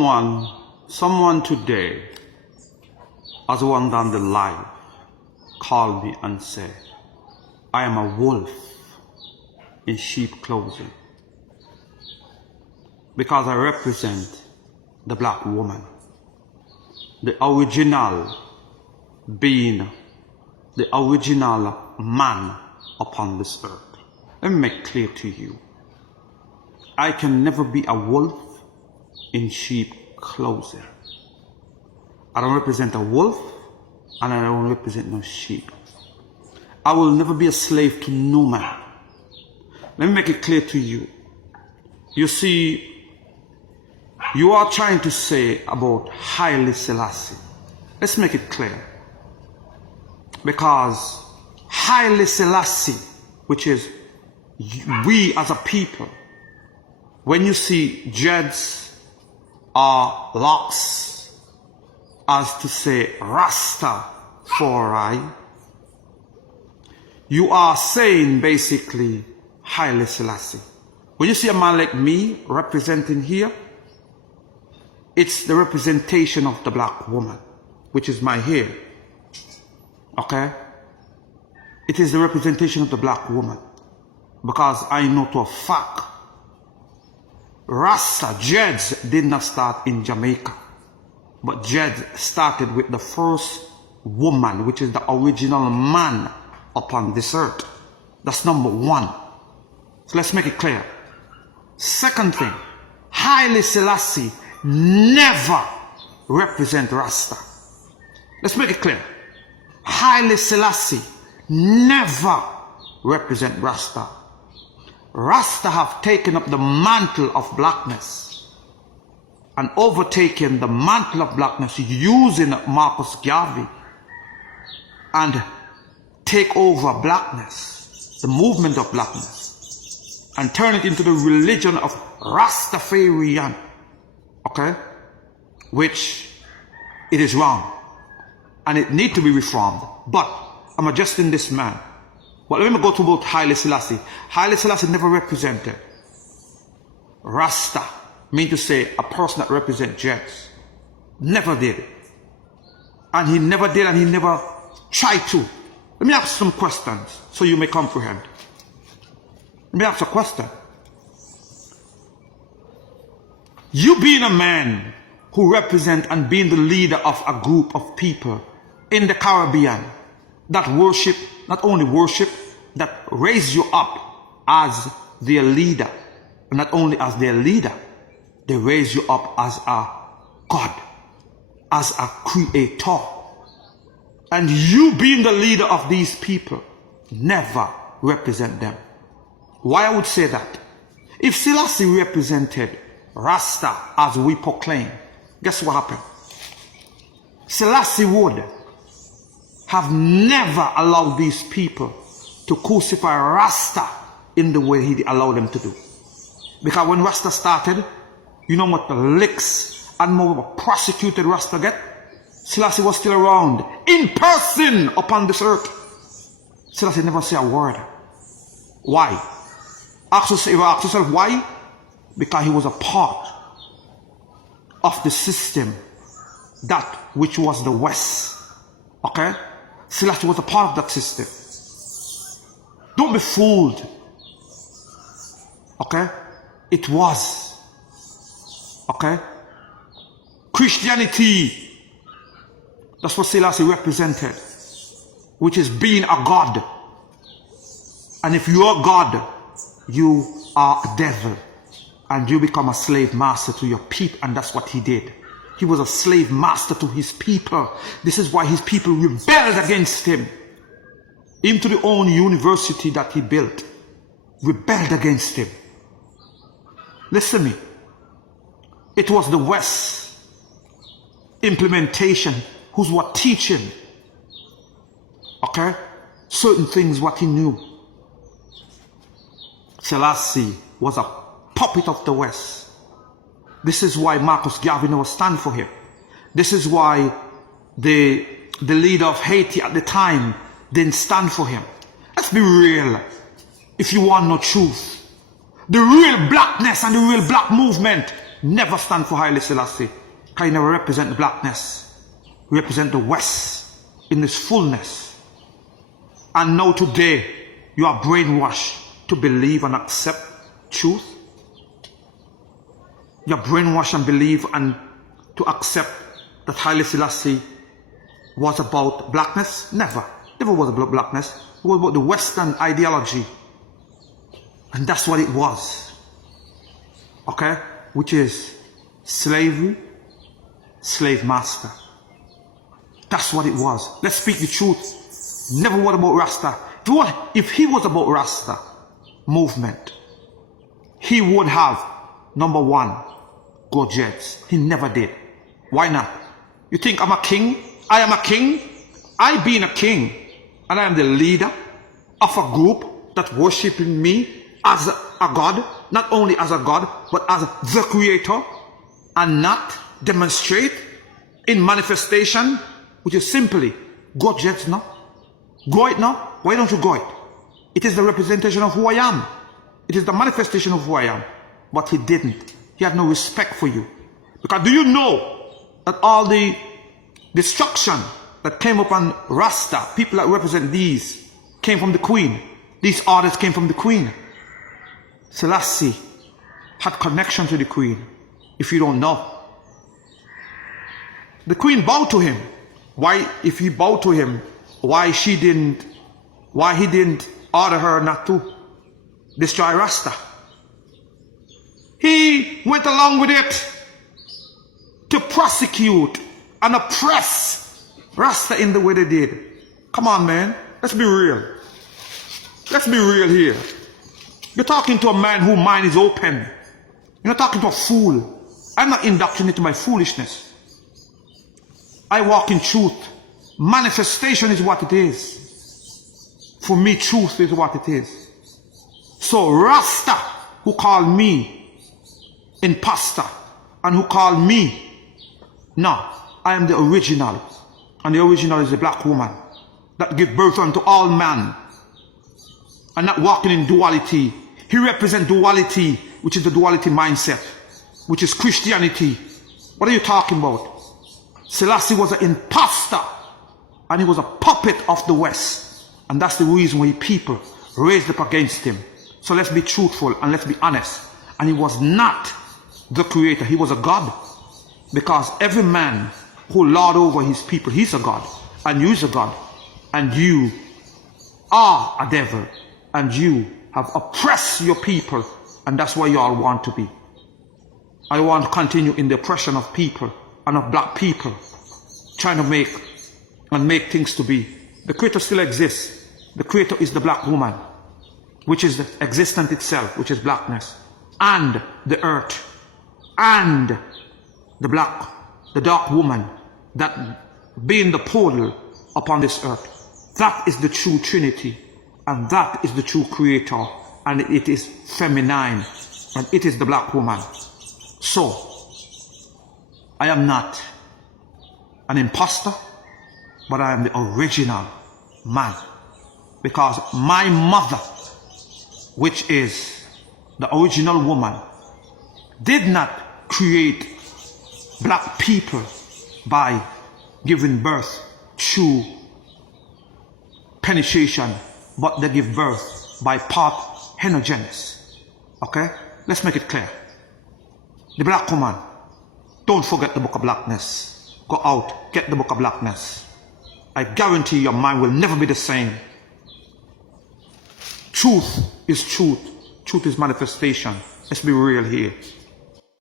Someone today has one down the line called me and said, I am a wolf in sheep clothing because I represent the black woman, the original being, the original man upon this earth. Let me make clear to you, I can never be a wolf in sheep clothing. I don't represent a wolf and I don't represent no sheep. I will never be a slave to no man. Let me make it clear to you. You see, you are trying to say about Haile Selassie. Let's make it clear. Because Haile Selassie, which is we as a people, when you see dreads or locks, as to say Rastafari, you are saying basically Haile Selassie. When you see a man like me representing here, it's the representation of the black woman, which is my hair. Okay? It is the representation of the black woman. Because I know to a fact, Rasta, dreads did not start in Jamaica. But dreads started with the first woman, which is the original man upon this earth. That's number one. So let's make it clear. Second thing, Haile Selassie never represent Rasta. Let's make it clear. Haile Selassie never represent Rasta. Rasta have taken up the mantle of blackness and overtaken the mantle of blackness using Marcus Garvey and take over blackness, the movement of blackness, and turn it into the religion of Rastafarian, okay? Which it is wrong and it need to be reformed. But I'm adjusting this man. But let me go to about Haile Selassie. Haile Selassie never represented Rasta, mean to say a person that represents dreads. Never did. And he never did and he never tried to. Let me ask some questions so you may comprehend. Let me ask a question. You being a man who represent and being the leader of a group of people in the Caribbean that worship, not only worship, that raise you up as their leader. And not only as their leader, they raise you up as a God, as a creator. And you being the leader of these people, never represent them. Why I would say that? If Selassie represented Rasta as we proclaim, guess what happened? Selassie would have never allowed these people to crucify Rasta in the way he allowed them to do. Because when Rasta started, you know what the licks and more prosecuted Rasta get? Selassie was still around, in person upon this earth. Selassie never say a word. Why? Ask yourself why? Because he was a part of the system, that which was the West. Okay? Selassie was a part of that system. Don't be fooled. Okay? It was. Okay? Christianity, that's what Selassie represented, which is being a God. And if you are God, you are a devil. And you become a slave master to your people. And that's what he did. He was a slave master to his people. This is why his people rebelled against him. Into the own university that he built. Rebelled against him. Listen to me. It was the West implementation who's what teaching. Okay? Certain things what he knew. Selassie was a puppet of the West. This is why Marcus Garvey never stand for him. This is why the leader of Haiti at the time didn't stand for him. Let's be real. If you want no truth, the real blackness and the real black movement never stand for Haile Selassie. Because he never represent the blackness. He represent the West in its fullness. And now today, you are brainwashed to believe and accept truth. You are brainwashed and believe and to accept that Haile Selassie was about blackness. Never. Never was about blackness. It was about the Western ideology. And that's what it was. Okay? Which is slavery, slave master. That's what it was. Let's speak the truth. Never was about Rasta. If he was about Rasta movement, he would have, number one, gorgets. He never did. Why not? You think I'm a king? I am a king. I being a king, and I am the leader of a group that worshiping me as a God, not only as a God, but as the creator, and not demonstrate in manifestation, which is simply go jet now. Go it now. Why don't you go it? It is the representation of who I am. It is the manifestation of who I am. But he didn't. He had no respect for you. Because do you know that all the destruction that came upon Rasta, people that represent these, came from the Queen. These orders came from the Queen. Selassie had connection to the Queen, if you don't know. The Queen bowed to him. Why, if he bowed to him, why he didn't order her not to destroy Rasta? He went along with it to prosecute and oppress Rasta in the way they did. Come on, man. Let's be real. Let's be real here. You're talking to a man whose mind is open. You're not talking to a fool. I'm not indoctrinated by foolishness. I walk in truth. Manifestation is what it is. For me, truth is what it is. So Rasta, who called me imposter, and who called me, no, I am the original. And the original is a black woman that give birth unto all man, and not walking in duality. He represents duality, which is the duality mindset, which is Christianity. What are you talking about? Selassie was an imposter, and he was a puppet of the West. And that's the reason why people raised up against him. So let's be truthful and let's be honest. And he was not the creator, he was a God. Because every man who lord over his people, he's a God. And you're a God. And you are a devil. And you have oppressed your people. And that's where you all want to be. I want to continue in the oppression of people and of black people, trying to make things to be. The creator still exists. The creator is the black woman, which is the existence itself, which is blackness, and the earth, and the dark woman that being the portal upon this earth. That is the true Trinity, and that is the true creator, and it is feminine, and it is the black woman. So, I am not an imposter, but I am the original man. Because my mother, which is the original woman, did not create black people by giving birth through penetration, but they give birth by parthenogenesis. Okay? Let's make it clear. The black woman, don't forget the book of blackness. Go out, get the book of blackness. I guarantee your mind will never be the same. Truth is truth. Truth is manifestation. Let's be real here.